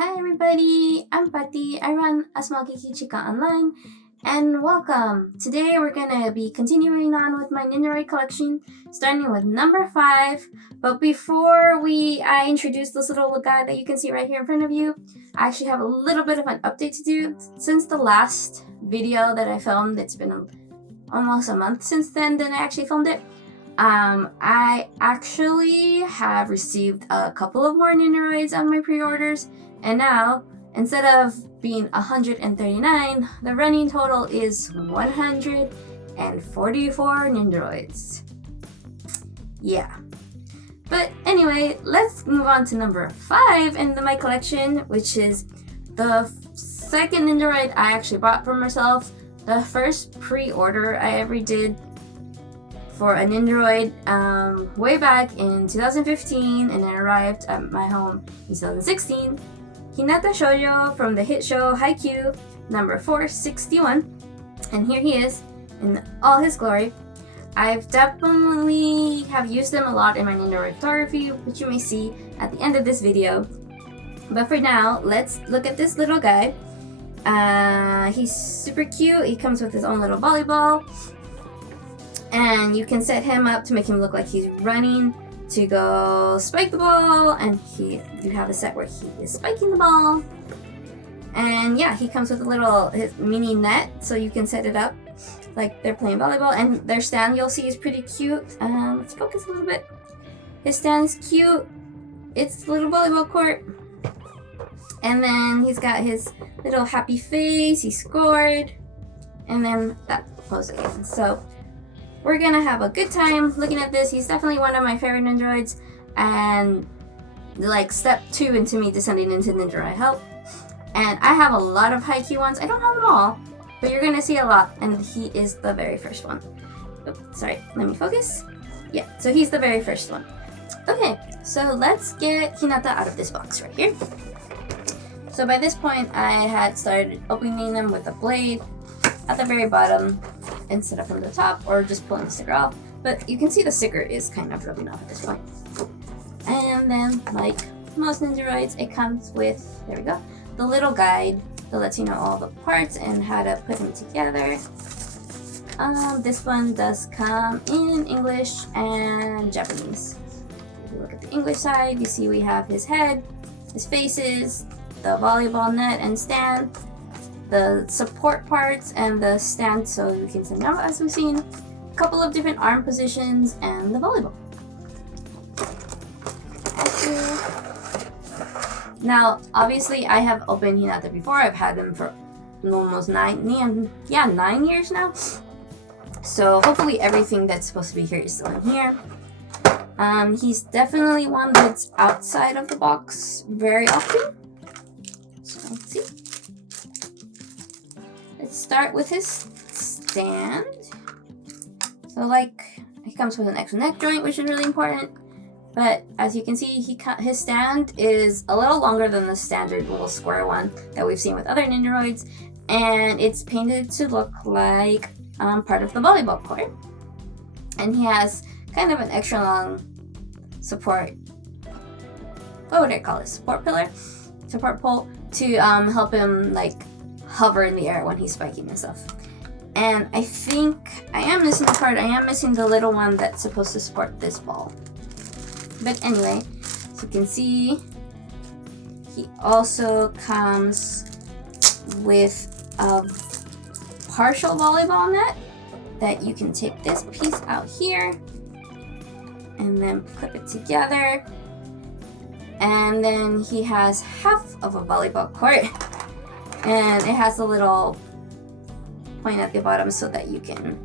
Hi everybody, I'm Pati. I run A Small Geeky Chica online, and welcome! Today we're gonna be continuing on with my Nendoroid collection, starting with number 5. But before I introduce this little guy that you can see right here in front of you, I actually have a little bit of an update to do. Since the last video that I filmed, it's been almost a month since then I actually filmed it. I actually have received a couple of more Nendoroids on my pre-orders, and now, instead of being 139, the running total is 144 Nendoroids. Yeah. But anyway, let's move on to number 5 in my collection, which is the second Nendoroid I actually bought for myself. The first pre-order I ever did for a Nendoroid way back in 2015, and it arrived at my home in 2016. Hinata Shoyo from the hit show Haikyuu, number 461, and here he is in all his glory. I've definitely have used them a lot in my Nendoroid photography, which you may see at the end of this video. But for now, let's look at this little guy. He's super cute. He comes with his own little volleyball, and you can set him up to make him look like he's running to go spike the ball, and you have a set where he is spiking the ball. And yeah, he comes with his mini net, so you can set it up like they're playing volleyball. And their stand, you'll see, is pretty cute. Let's focus a little bit. His stand's cute. It's a little volleyball court. And then he's got his little happy face. He scored. And then that pose again. So we're gonna have a good time looking at this. He's definitely one of my favorite Nendoroids, and like step 2 into me descending into Nendoroid Hell. And I have a lot of Haikyuu ones. I don't have them all, but you're gonna see a lot, and he is the very first one. Oops, sorry, let me focus. Yeah, so he's the very first one. Okay, so let's get Hinata out of this box right here. So by this point, I had started opening them with a blade at the very bottom instead of from the top, or just pulling the sticker off. But you can see the sticker is kind of rubbing off at this point. And then, like most Nendoroids, it comes with, there we go, the little guide that lets you know all the parts and how to put them together. This one does come in English and Japanese. If you look at the English side, you see we have his head, his faces, the volleyball net and stand, the support parts, and the stand so you can send out, as we've seen, a couple of different arm positions, and the volleyball. Now, obviously, I have opened Hinata before. I've had him for almost 9 years now. So hopefully everything that's supposed to be here is still in here. He's definitely one that's outside of the box very often. So let's see. Let's start with his stand. So he comes with an extra neck joint, which is really important. But as you can see, his stand is a little longer than the standard little square one that we've seen with other Nendoroids, and it's painted to look like part of the volleyball court. And he has kind of an extra long support, what would I call it? Support pole to help him hover in the air when he's spiking and stuff. And I think I am missing the part. I am missing the little one that's supposed to support this ball. But anyway, so you can see he also comes with a partial volleyball net that you can take this piece out here and then clip it together. And then he has half of a volleyball court, and it has a little point at the bottom so that you can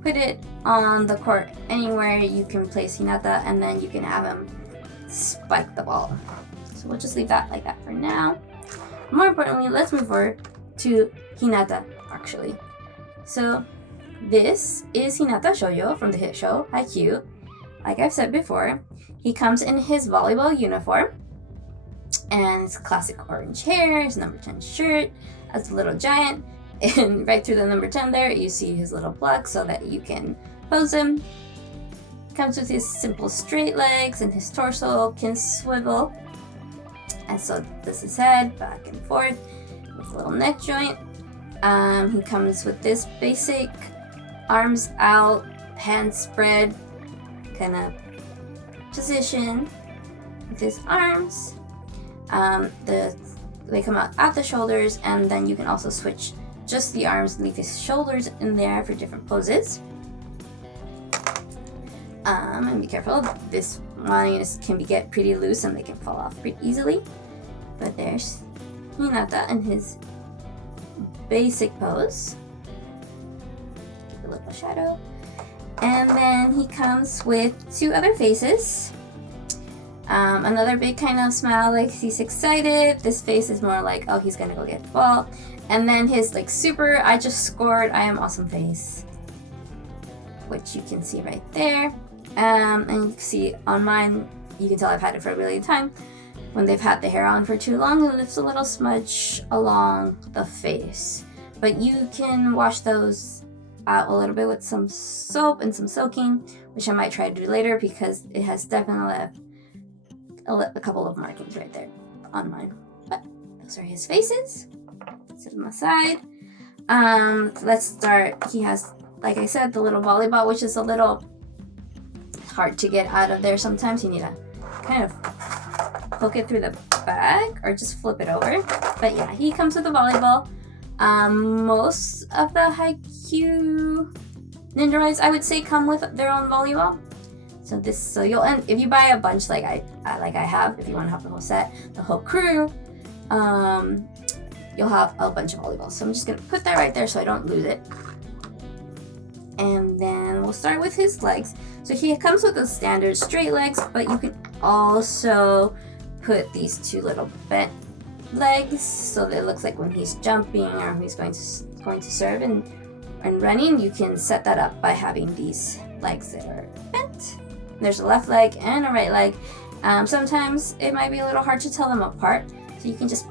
put it on the court anywhere you can place Hinata, and then you can have him spike the ball. So we'll just leave that like that for now. More importantly, let's move over to Hinata, actually. So this is Hinata Shoyo from the hit show Haikyuu. Like I've said before, he comes in his volleyball uniform, and his classic orange hair, his number 10 shirt, as a little giant, and right through the number 10 there, you see his little plug so that you can pose him. Comes with his simple straight legs, and his torso can swivel. And so this is head, back and forth, with a little neck joint. He comes with this basic arms out, hands spread kind of position with his arms. They come out at the shoulders, and then you can also switch just the arms and leave his shoulders in there for different poses. And be careful, this one can get pretty loose and they can fall off pretty easily. But there's Hinata in his basic pose. Give a little shadow. And then he comes with two other faces. Another big kind of smile, like he's excited. This face is more like, oh, he's gonna go get the ball. And then his like super, I just scored, I am awesome face, which you can see right there. And you can see on mine, you can tell I've had it for a really long time. When they've had the hair on for too long, it lifts a little smudge along the face. But you can wash those out a little bit with some soap and some soaking, which I might try to do later because it has definitely left a couple of markings right there on mine. But those are his faces. Sit on the side. Let's start. He has, like I said, the little volleyball, which is a little hard to get out of there. Sometimes you need to kind of poke it through the back or just flip it over. But yeah, he comes with a volleyball. Most of the Haikyuu Nendoroids, I would say, come with their own volleyball. So you'll end if you buy a bunch like I have. If you want to have the whole set, the whole crew, you'll have a bunch of volleyballs. So I'm just gonna put that right there so I don't lose it. And then we'll start with his legs. So he comes with the standard straight legs, but you can also put these two little bent legs so that it looks like when he's jumping or he's going to serve and running, you can set that up by having these legs that are bent. There's a left leg and a right leg. Sometimes it might be a little hard to tell them apart, so you can just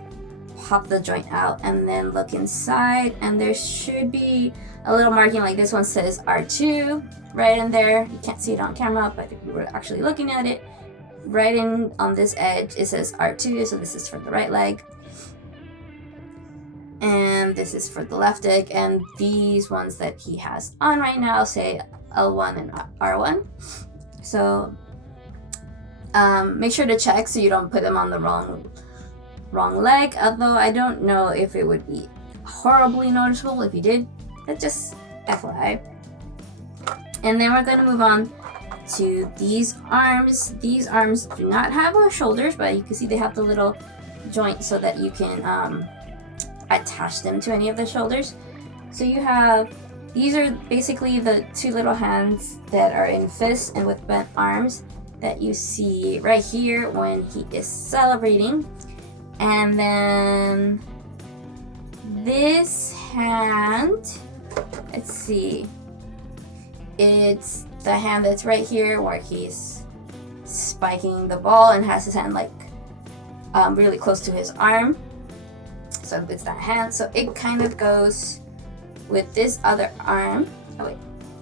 pop the joint out and then look inside, and there should be a little marking like this one says R2 right in there. You can't see it on camera, but if you were actually looking at it, right in on this edge it says R2, so this is for the right leg. And this is for the left leg, and these ones that he has on right now say L1 and R1. So make sure to check so you don't put them on the wrong leg, although I don't know if it would be horribly noticeable if you did, but just FYI. And then we're going to move on to these arms. These arms do not have shoulders, but you can see they have the little joint so that you can attach them to any of the shoulders. So you have, these are basically the two little hands that are in fists and with bent arms that you see right here when he is celebrating. And then this hand, let's see, it's the hand that's right here where he's spiking the ball and has his hand like really close to his arm. So it's that hand. So it kind of goes with this other arm. Oh wait,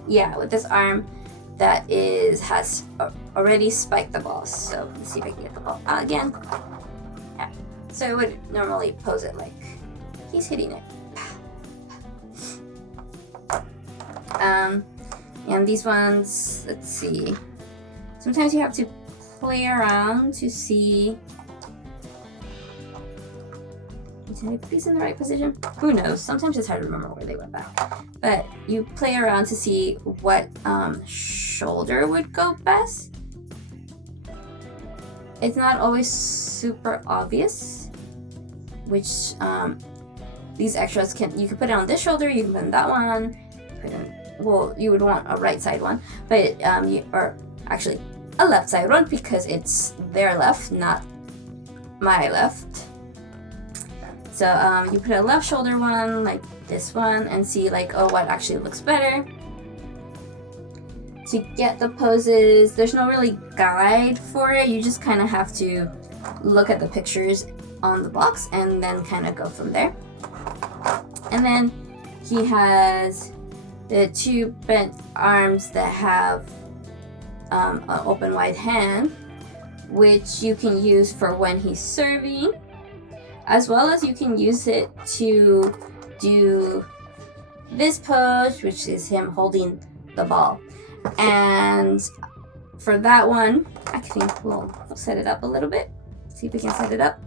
yeah, with this arm that has already spiked the ball. So let's see if I can get the ball out again. Yeah. So I would normally pose it like he's hitting it. And these ones, let's see. Sometimes you have to play around to see. Did I put these in the right position? Who knows? Sometimes it's hard to remember where they went back. But you play around to see what shoulder would go best. It's not always super obvious which these extras you can put it on this shoulder, you can put it on that one. Well, you would want a right side one, but or actually a left side one because it's their left, not my left. So you put a left shoulder one like this one and see like, oh, what actually looks better. To get the poses, there's no really guide for it. You just kind of have to look at the pictures on the box and then kind of go from there. And then he has the two bent arms that have an open wide hand. which you can use for when he's serving, as well as you can use it to do this pose, which is him holding the ball. And for that one, I think we'll set it up a little bit. See if we can set it up.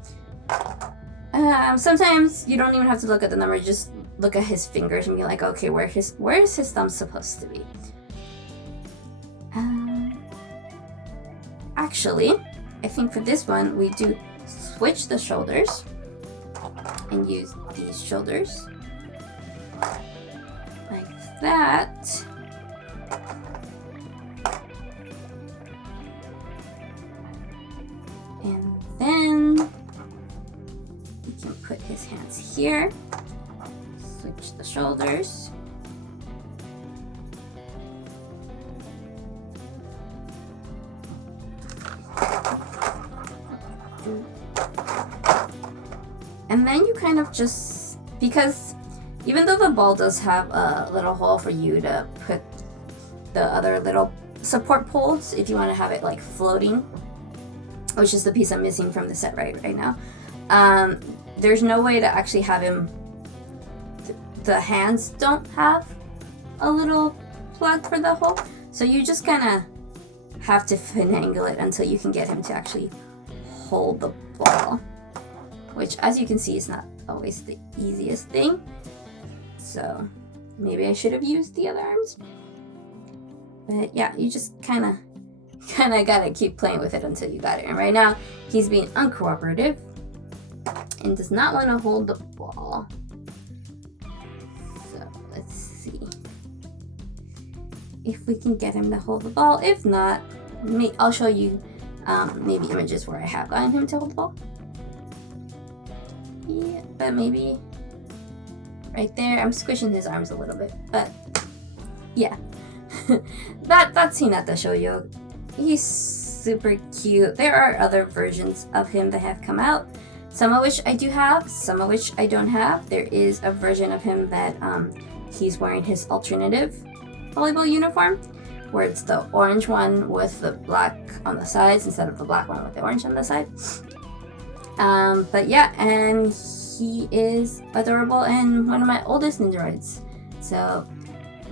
Sometimes you don't even have to look at the number, just look at his fingers and be like, okay, where is his thumb supposed to be? Actually, I think for this one, we do switch the shoulders and use these shoulders like that. And then we can put his hands here, switch the shoulders. And then you kind of just, because even though the ball does have a little hole for you to put the other little support poles, if you want to have it like floating, which is the piece I'm missing from the set right now, there's no way to actually have him, the hands don't have a little plug for the hole, so you just kind of have to finagle it until you can get him to actually hold the ball, which, as you can see, is not always the easiest thing. So maybe I should have used the other arms. But yeah, you just kind of gotta keep playing with it until you got it. And right now, he's being uncooperative and does not want to hold the ball. So let's see if we can get him to hold the ball. If not, I'll show you maybe images where I have gotten him to hold the ball. Yeah, but maybe right there. I'm squishing his arms a little bit, but yeah. That's Hinata Shoyo. He's super cute. There are other versions of him that have come out, some of which I do have, some of which I don't have. There is a version of him that he's wearing his alternative volleyball uniform, where it's the orange one with the black on the sides instead of the black one with the orange on the side. But yeah, and he is adorable and one of my oldest Nendoroids. So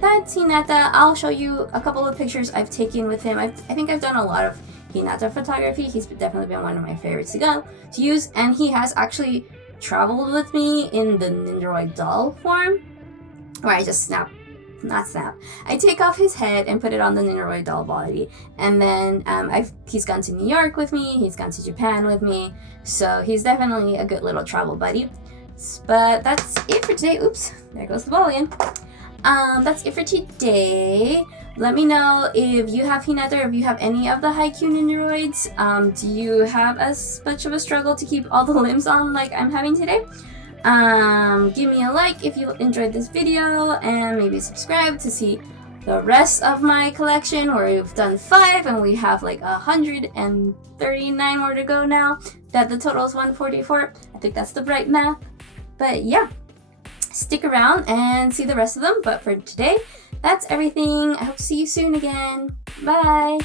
that's Hinata. I'll show you a couple of pictures I've taken with him. I think I've done a lot of Hinata photography. He's definitely been one of my favorites to use, and he has actually traveled with me in the Nendoroid doll form, where I just I take off his head and put it on the Nendoroid doll body, and then he's gone to New York with me, he's gone to Japan with me, so he's definitely a good little travel buddy. But that's it for today. Oops, there goes the ball again. That's it for today. Let me know if you have Hinata or if you have any of the Haikyuu Nendoroids. Do you have as much of a struggle to keep all the limbs on like I'm having today? Give me a like if you enjoyed this video, and maybe subscribe to see the rest of my collection, where we've done 5 and we have like 139 more to go now that the total is 144. I think that's the right math. But yeah, stick around and see the rest of them. But for today, that's everything. I hope to see you soon again. Bye!